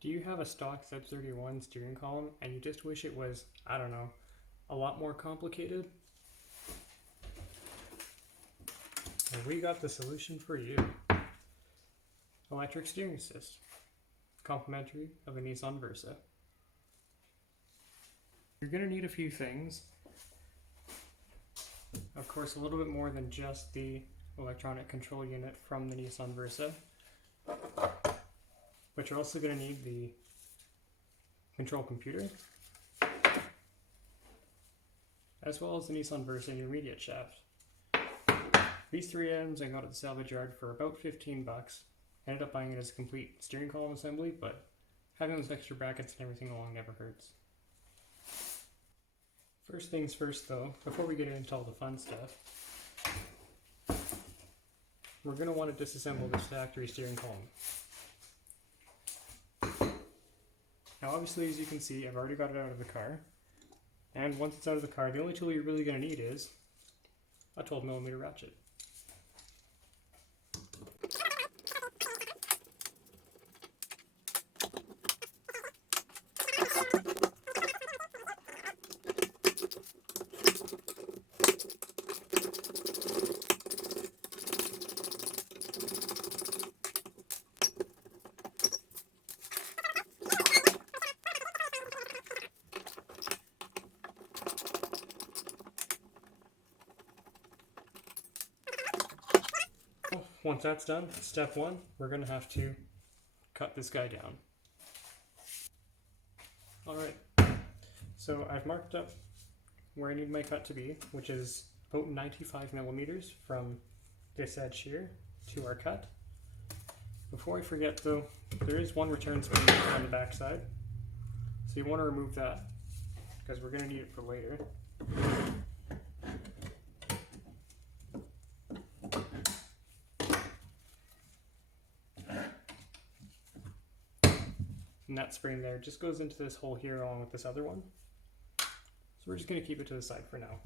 Do you have a stock Z31 steering column and you just wish it was, I don't know, a lot more complicated? And we got the solution for you. Electric steering assist, complimentary of a Nissan Versa. You're going to need a few things. Of course, a little bit more than just the electronic control unit from the Nissan Versa. But you're also going to need the control computer, as well as the Nissan Versa intermediate shaft. These three items I got at the salvage yard for about 15 bucks. Ended up buying it as a complete steering column assembly, but having those extra brackets and everything along never hurts. First things first though, before we get into all the fun stuff, we're going to want to disassemble this factory steering column. Now obviously, as you can see, I've already got it out of the car, and once it's out of the car, the only tool you're really going to need is a 12mm ratchet. Once that's done, step one, we're going to have to cut this guy down. Alright, so I've marked up where I need my cut to be, which is about 95mm from this edge here to our cut. Before I forget though, there is one return spring on the back side, so you want to remove that because we're going to need it for later. And that spring there just goes into this hole here along with this other one. So we're just going to keep it to the side for now.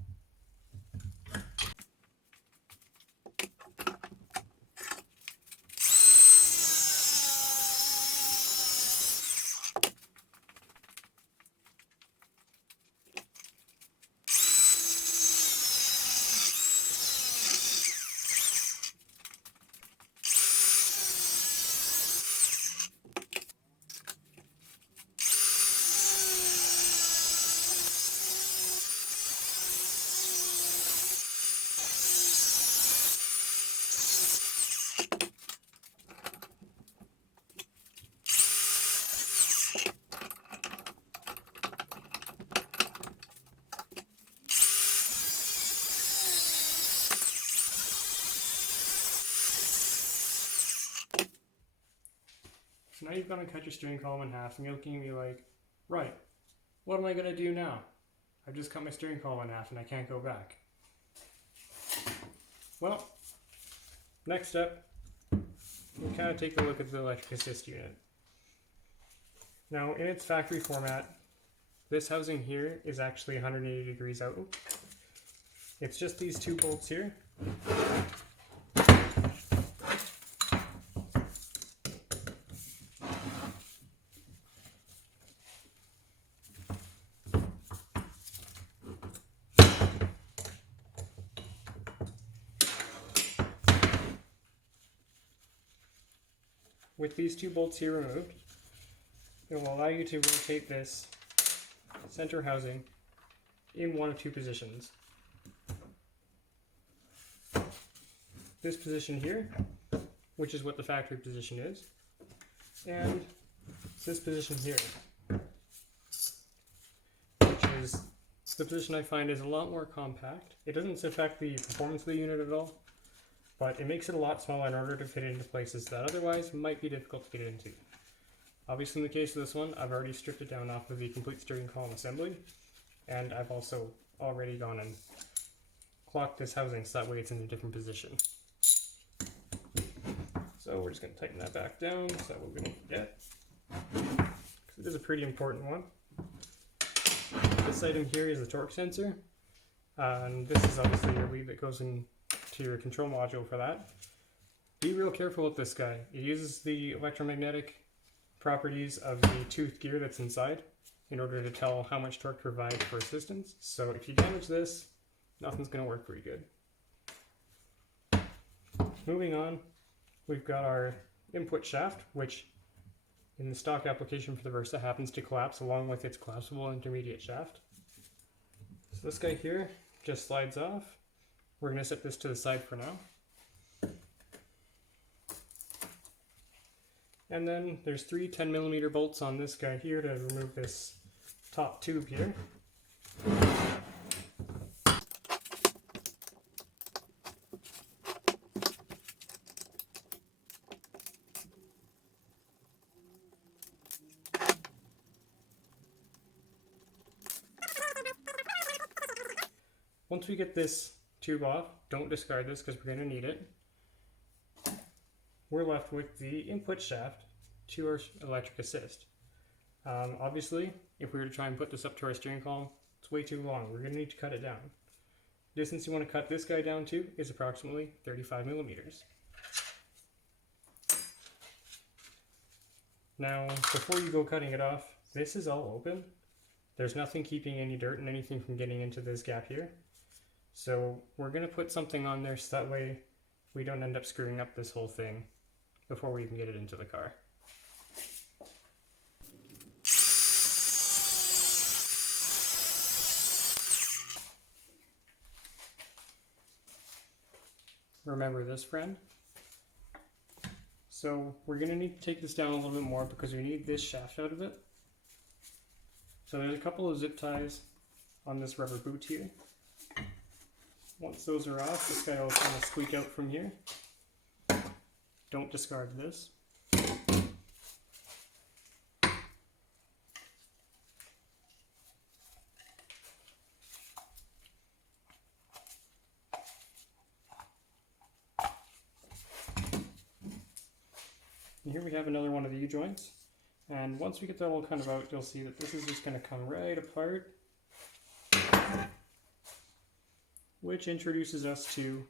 So now you've gone and cut your steering column in half, and you're looking at me like, right, what am I going to do now? I've just cut my steering column in half and I can't go back. Well, next step, we'll kind of take a look at the electric assist unit. Now, in its factory format, this housing here is actually 180 degrees out. It's just these two bolts here. With these two bolts here removed, it will allow you to rotate this center housing in one of two positions. This position here, which is what the factory position is, and this position here, which is the position I find is a lot more compact. It doesn't affect the performance of the unit at all, but it makes it a lot smaller in order to fit into places that otherwise might be difficult to get into. Obviously, in the case of this one, I've already stripped it down off of the complete steering column assembly, and I've also already gone and clocked this housing so that way it's in a different position. So we're just going to tighten that back down so that we don't forget, because it is a pretty important one. This item here is a torque sensor, and this is obviously your lead that goes into your control module for that. Be real careful with this guy. It uses the electromagnetic properties of the toothed gear that's inside in order to tell how much torque to provide for assistance. So if you damage this, nothing's going to work very good. Moving on, we've got our input shaft, which in the stock application for the Versa happens to collapse along with its collapsible intermediate shaft. So this guy here just slides off. We're going to set this to the side for now. And then there's three 10mm bolts on this guy here to remove this top tube here. Once we get this tube off, don't discard this because we're going to need it. We're left with the input shaft to our electric assist. Obviously, if we were to try and put this up to our steering column, it's way too long. We're going to need to cut it down. The distance you want to cut this guy down to is approximately 35mm. Now, before you go cutting it off, this is all open. There's nothing keeping any dirt and anything from getting into this gap here. So we're going to put something on there so that way we don't end up screwing up this whole thing before we even get it into the car. Remember this, friend? So we're going to need to take this down a little bit more because we need this shaft out of it. So there's a couple of zip ties on this rubber boot here. Once those are off, this guy will kind of squeak out from here. Don't discard this. And here we have another one of the U-joints. And once we get that all kind of out, you'll see that this is just going to come right apart, which introduces us to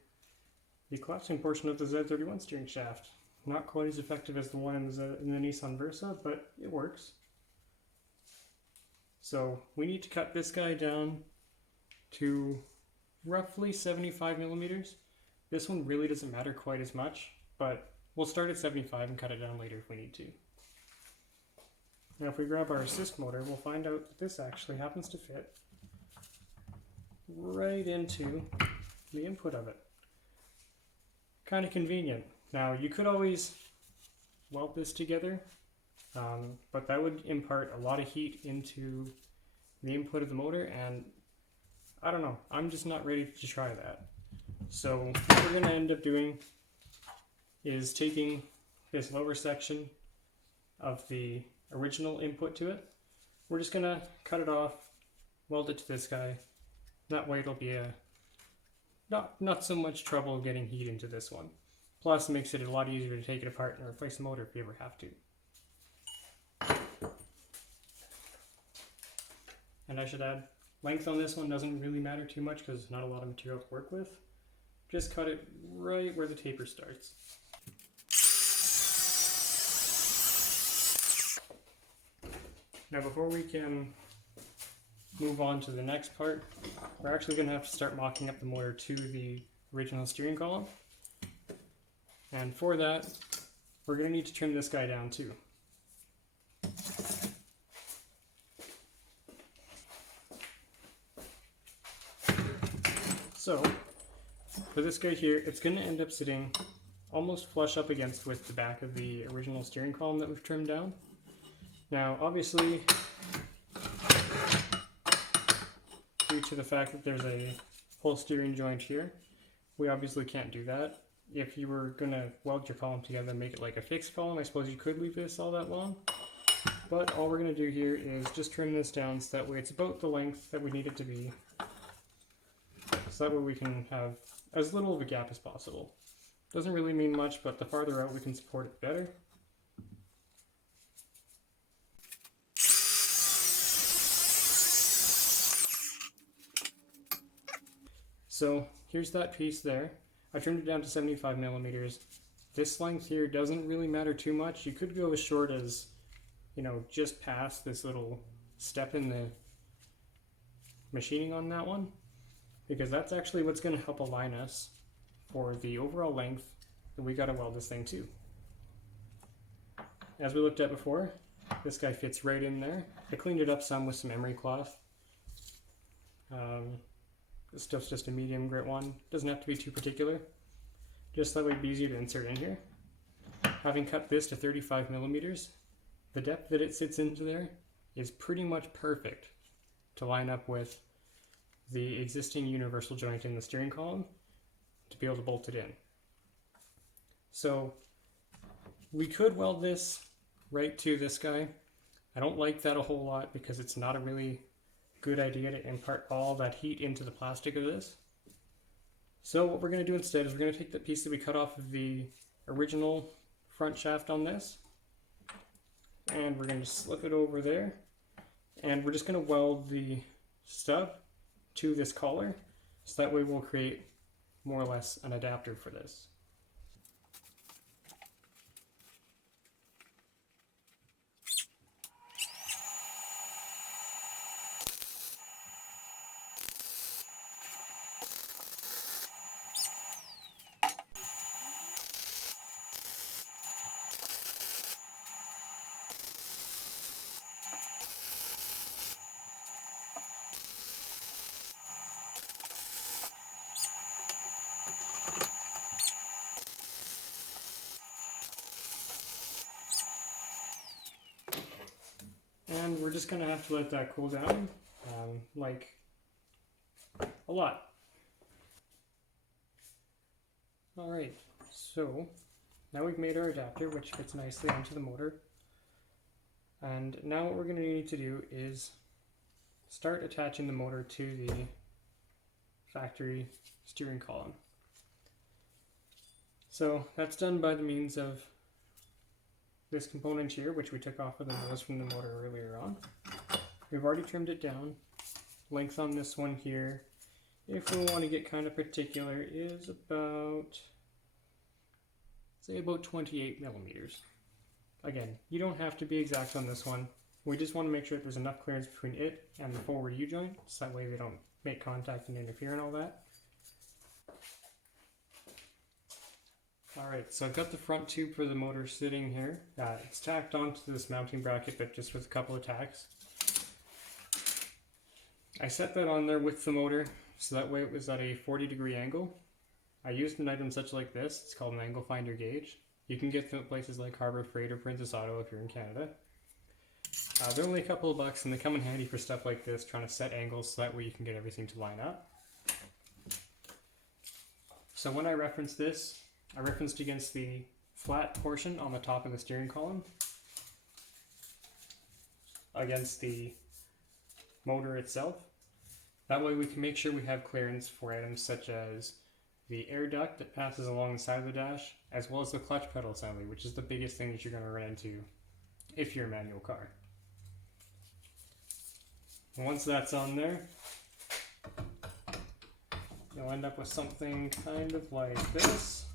the collapsing portion of the Z31 steering shaft. Not quite as effective as the one in the Nissan Versa, but it works. So we need to cut this guy down to roughly 75mm. This one really doesn't matter quite as much, but we'll start at 75 and cut it down later if we need to. Now if we grab our assist motor, we'll find out that this actually happens to fit right into the input of it. Kind of convenient. Now you could always weld this together, but that would impart a lot of heat into the input of the motor, and I don't know, I'm just not ready to try that. So what we're going to end up doing is taking this lower section of the original input to it. We're just going to cut it off, weld it to this guy. That way it'll be not so much trouble getting heat into this one. Plus it makes it a lot easier to take it apart and replace the motor if you ever have to. And I should add, length on this one doesn't really matter too much because there's not a lot of material to work with. Just cut it right where the taper starts. Now before we can move on to the next part, we're actually going to have to start mocking up the motor to the original steering column. And for that, we're going to need to trim this guy down too. So, for this guy here, it's going to end up sitting almost flush up against with the back of the original steering column that we've trimmed down. Now, obviously, due to the fact that there's a whole steering joint here, we obviously can't do that. If you were going to weld your column together and make it like a fixed column, I suppose you could leave this all that long. But all we're going to do here is just trim this down so that way it's about the length that we need it to be. So that way we can have as little of a gap as possible. Doesn't really mean much, but the farther out we can support it better. So here's that piece there. I trimmed it down to 75mm. This length here doesn't really matter too much. You could go as short as you know, just past this little step in the machining on that one, because that's actually what's going to help align us for the overall length that we got to weld this thing to. As we looked at before, this guy fits right in there. I cleaned it up some with some emery cloth. This stuff's just a medium grit one. Doesn't have to be too particular. Just that way it'd be easier to insert in here. Having cut this to 35 millimeters, the depth that it sits into there is pretty much perfect to line up with the existing universal joint in the steering column to be able to bolt it in. So we could weld this right to this guy. I don't like that a whole lot because it's not a really good idea to impart all that heat into the plastic of this. So what we're going to do instead is we're going to take the piece that we cut off of the original front shaft on this, and we're going to slip it over there, and we're just going to weld the stub to this collar, so that way we'll create more or less an adapter for this. And we're just going to have to let that cool down, like a lot. Alright, so now we've made our adapter, which fits nicely onto the motor. And now what we're going to need to do is start attaching the motor to the factory steering column. So that's done by the means of this component here, which we took off of the nose from the motor earlier on. We've already trimmed it down. Length on this one here, if we want to get kind of particular, is about, say, about 28 millimeters. Again, you don't have to be exact on this one. We just want to make sure that there's enough clearance between it and the forward U-joint, so that way they don't make contact and interfere and all that. Alright, so I've got the front tube for the motor sitting here. It's tacked onto this mounting bracket, but just with a couple of tacks. I set that on there with the motor, so that way it was at a 40-degree angle. I used an item such like this. It's called an angle finder gauge. You can get them at places like Harbor Freight or Princess Auto if you're in Canada. They're only a couple of bucks, and they come in handy for stuff like this, trying to set angles so that way you can get everything to line up. So when I reference this, I referenced against the flat portion on the top of the steering column, against the motor itself. That way we can make sure we have clearance for items such as the air duct that passes along the side of the dash, as well as the clutch pedal assembly, which is the biggest thing that you're going to run into if you're a manual car. And once that's on there, you'll end up with something kind of like this.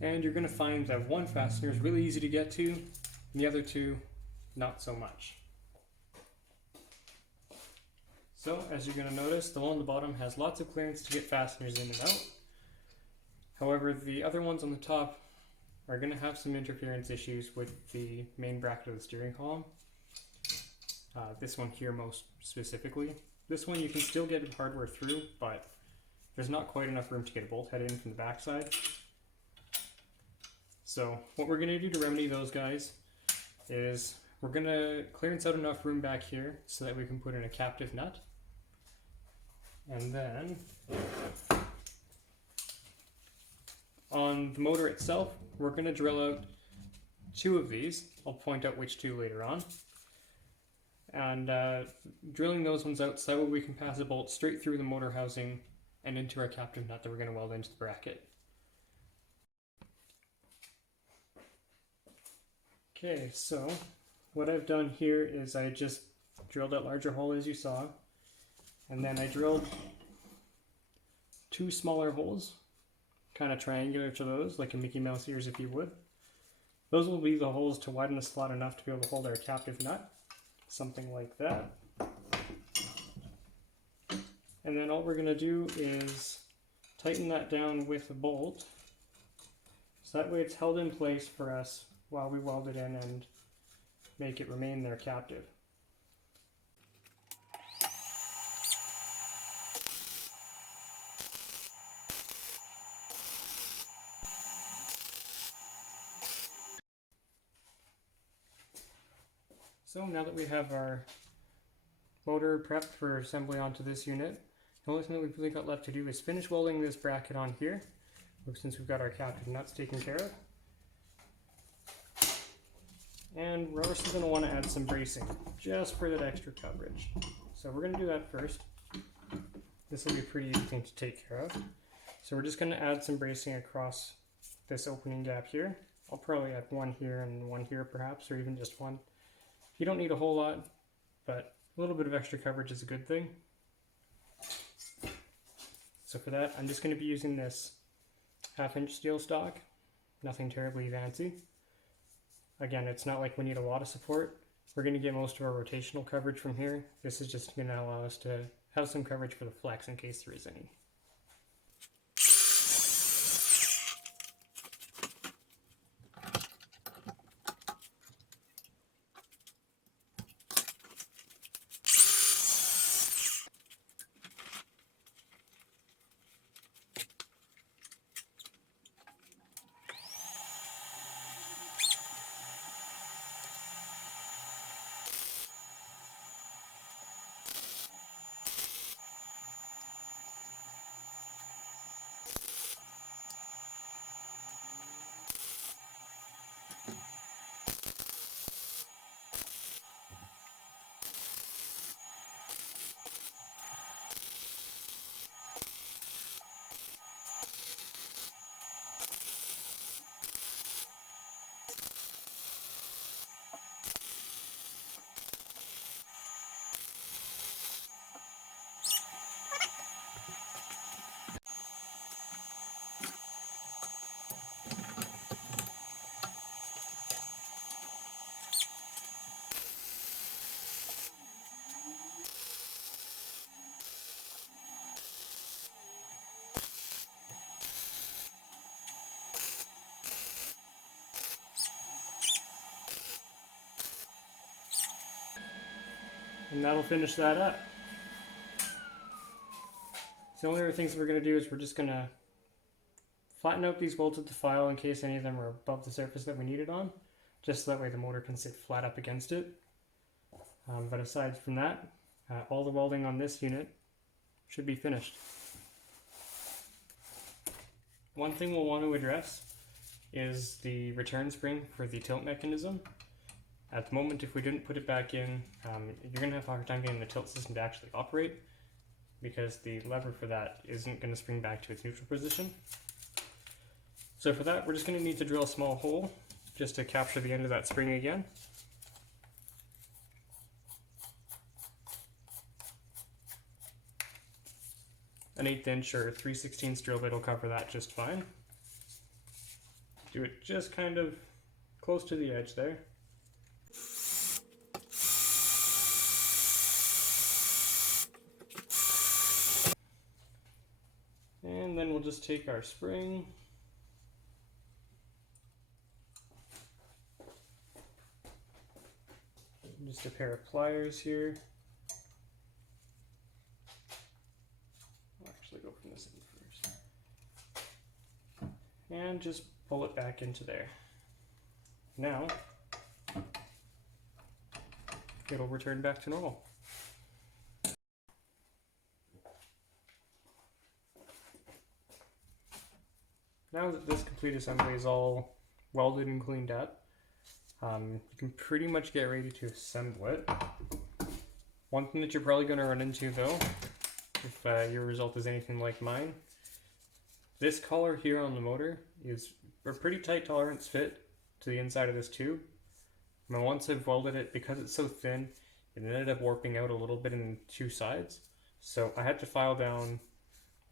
And you're going to find that one fastener is really easy to get to, and the other two, not so much. So, as you're going to notice, the one on the bottom has lots of clearance to get fasteners in and out. However, the other ones on the top are going to have some interference issues with the main bracket of the steering column. This one here most specifically. This one you can still get hardware through, but there's not quite enough room to get a bolt head in from the backside. So what we're going to do to remedy those guys is we're going to clearance out enough room back here so that we can put in a captive nut. And then on the motor itself, we're going to drill out two of these. I'll point out which two later on. And drilling those ones out so that way we can pass a bolt straight through the motor housing and into our captive nut that we're going to weld into the bracket. Okay, so what I've done here is I just drilled that larger hole as you saw, and then I drilled two smaller holes, kind of triangular to those, like a Mickey Mouse ears if you would. Those will be the holes to widen the slot enough to be able to hold our captive nut, something like that. And then all we're going to do is tighten that down with a bolt, so that way it's held in place for us while we weld it in and make it remain there captive. So now that we have our motor prepped for assembly onto this unit, the only thing that we've really got left to do is finish welding this bracket on here, since we've got our captive nuts taken care of. And we're also going to want to add some bracing, just for that extra coverage. So we're going to do that first. This will be a pretty easy thing to take care of. So we're just going to add some bracing across this opening gap here. I'll probably add one here and one here perhaps, or even just one. You don't need a whole lot, but a little bit of extra coverage is a good thing. So for that, I'm just going to be using this 1/2-inch steel stock. Nothing terribly fancy. Again, it's not like we need a lot of support. We're going to get most of our rotational coverage from here. This is just going to allow us to have some coverage for the flex in case there is any. And that'll finish that up. So the only other things we're going to do is we're just going to flatten out these bolts at the file in case any of them are above the surface that we need it on, just so that way the motor can sit flat up against it. But aside from that, all the welding on this unit should be finished. One thing we'll want to address is the return spring for the tilt mechanism. At the moment, if we didn't put it back in, you're going to have a hard time getting the tilt system to actually operate, because the lever for that isn't going to spring back to its neutral position. So for that, we're just going to need to drill a small hole just to capture the end of that spring again. An 1/8 inch or 3/16 drill bit will cover that just fine. Do it just kind of close to the edge there. And then we'll just take our spring, just a pair of pliers here. I'll actually go from this end first. And just pull it back into there. Now, it'll return back to normal. Now that this complete assembly is all welded and cleaned up, you can pretty much get ready to assemble it. One thing that you're probably going to run into though, if your result is anything like mine, this collar here on the motor is a pretty tight tolerance fit to the inside of this tube. And once I've welded it, because it's so thin, it ended up warping out a little bit in two sides. So I had to file down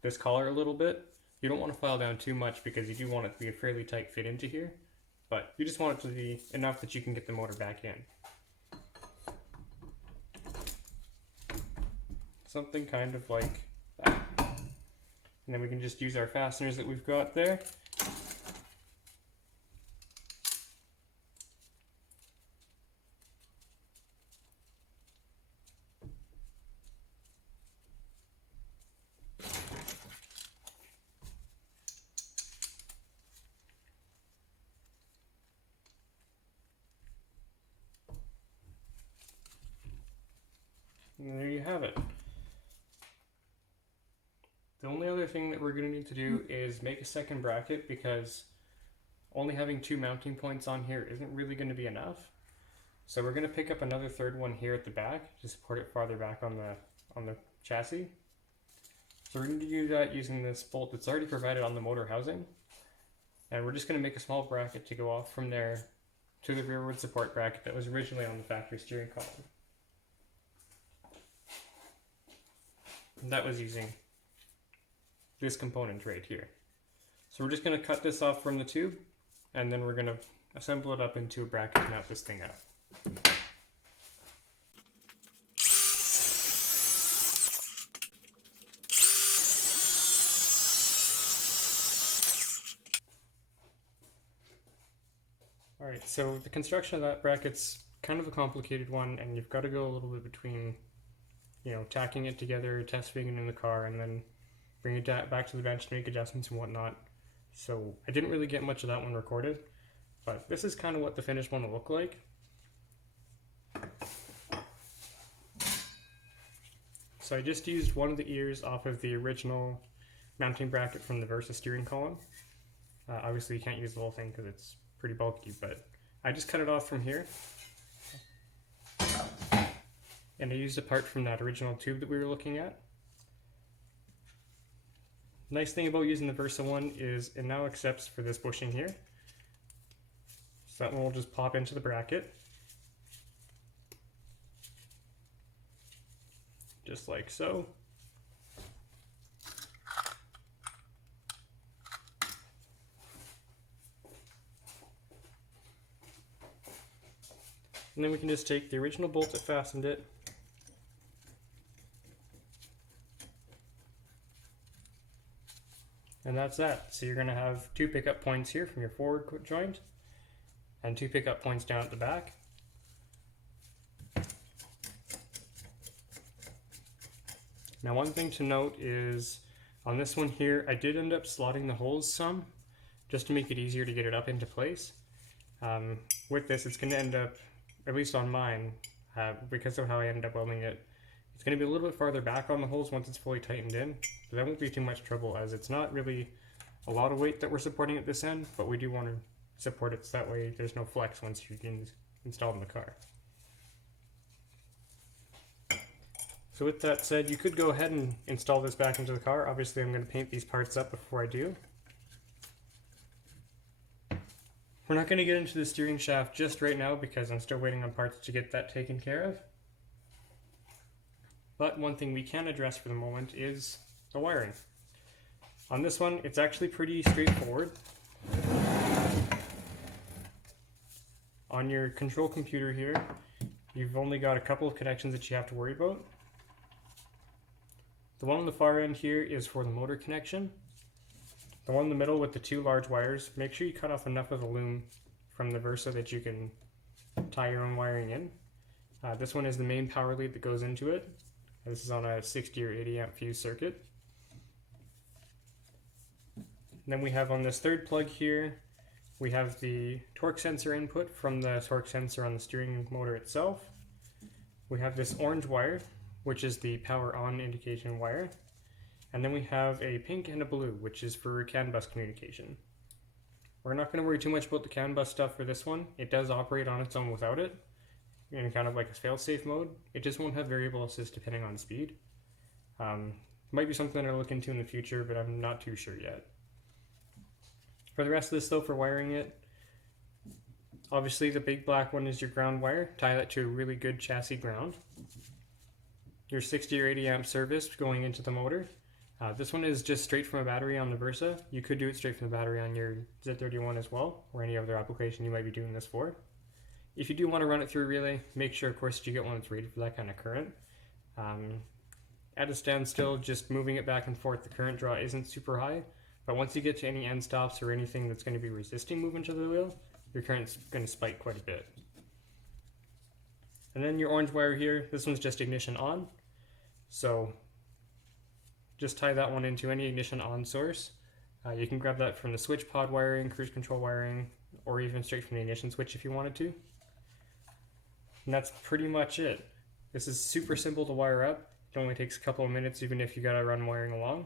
this collar a little bit. You don't want to file down too much because you do want it to be a fairly tight fit into here. but you just want it to be enough that you can get the motor back in. Something kind of like that. And then we can just use our fasteners that we've got there. And there you have it. The only other thing that we're going to need to do is make a second bracket, because only having 2 mounting points on here isn't really going to be enough. So we're going to pick up another third one here at the back to support it farther back on the chassis. So we're going to do that using this bolt that's already provided on the motor housing. And we're just going to make a small bracket to go off from there to the rearward support bracket that was originally on the factory steering column. And that was using this component right here. So we're just going to cut this off from the tube, and then we're going to assemble it up into a bracket to mount this thing up. Alright, so the construction of that bracket's kind of a complicated one, and you've got to go a little bit between, tacking it together, test fitting it in the car, and then bring it back to the bench to make adjustments and whatnot. So I didn't really get much of that one recorded, but this is kind of what the finished one will look like. So I just used one of the ears off of the original mounting bracket from the Versa steering column. Obviously you can't use the whole thing because it's pretty bulky, but I just cut it off from here. And I used a part from that original tube that we were looking at. Nice thing about using the Versa one is it now accepts for this bushing here. So that one will just pop into the bracket. Just like so. And then we can just take the original bolt that fastened it, and that's that. So you're going to have 2 pickup points here from your forward joint, and 2 pickup points down at the back. Now one thing to note is, on this one here, I did end up slotting the holes some, just to make it easier to get it up into place. With this, it's going to end up, at least on mine, because of how I ended up welding it, it's going to be a little bit farther back on the holes once it's fully tightened in, but that won't be too much trouble, as it's not really a lot of weight that we're supporting at this end, but we do want to support it so that way there's no flex once you can install in the car. So with that said, you could go ahead and install this back into the car. Obviously I'm going to paint these parts up before I do. We're not going to get into the steering shaft just right now because I'm still waiting on parts to get that taken care of. But one thing we can address for the moment is the wiring. On this one, it's actually pretty straightforward. On your control computer here, you've only got a couple of connections that you have to worry about. The one on the far end here is for the motor connection. The one in the middle with the 2 large wires, make sure you cut off enough of the loom from the Versa that you can tie your own wiring in. This one is the main power lead that goes into it. This is on a 60 or 80 amp fuse circuit. And then we have on this third plug here, we have the torque sensor input from the torque sensor on the steering motor itself. We have this orange wire, which is the power on indication wire. And then we have a pink and a blue, which is for CAN bus communication. We're not going to worry too much about the CAN bus stuff for this one. It does operate on its own without it, in kind of like a fail-safe mode. It just won't have variable assist depending on speed. Might be something that I'll look into in the future, but I'm not too sure yet. For the rest of this though, for wiring it, obviously the big black one is your ground wire. Tie that to a really good chassis ground. Your 60 or 80 amp service going into the motor. This one is just straight from a battery on the Versa. You could do it straight from the battery on your Z31 as well, or any other application you might be doing this for. If you do want to run it through a relay, make sure, of course, that you get one that's rated for that kind of current. At a standstill, just moving it back and forth, the current draw isn't super high, but once you get to any end stops or anything that's going to be resisting movement of the wheel, your current's going to spike quite a bit. And then your orange wire here, this one's just ignition on, so just tie that one into any ignition on source. You can grab that from the switch pod wiring, cruise control wiring, or even straight from the ignition switch if you wanted to. And that's pretty much it. This is super simple to wire up. It only takes a couple of minutes even if you gotta run wiring along.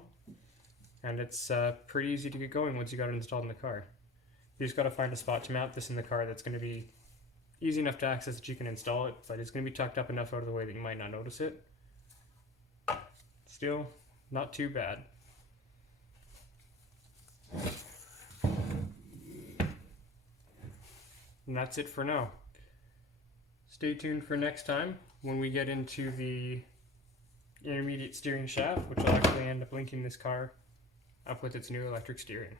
And it's pretty easy to get going once you got it installed in the car. You just gotta find a spot to mount this in the car that's gonna be easy enough to access that you can install it, but it's gonna be tucked up enough out of the way that you might not notice it. Still, not too bad. And that's it for now. Stay tuned for next time when we get into the intermediate steering shaft, which will actually end up linking this car up with its new electric steering.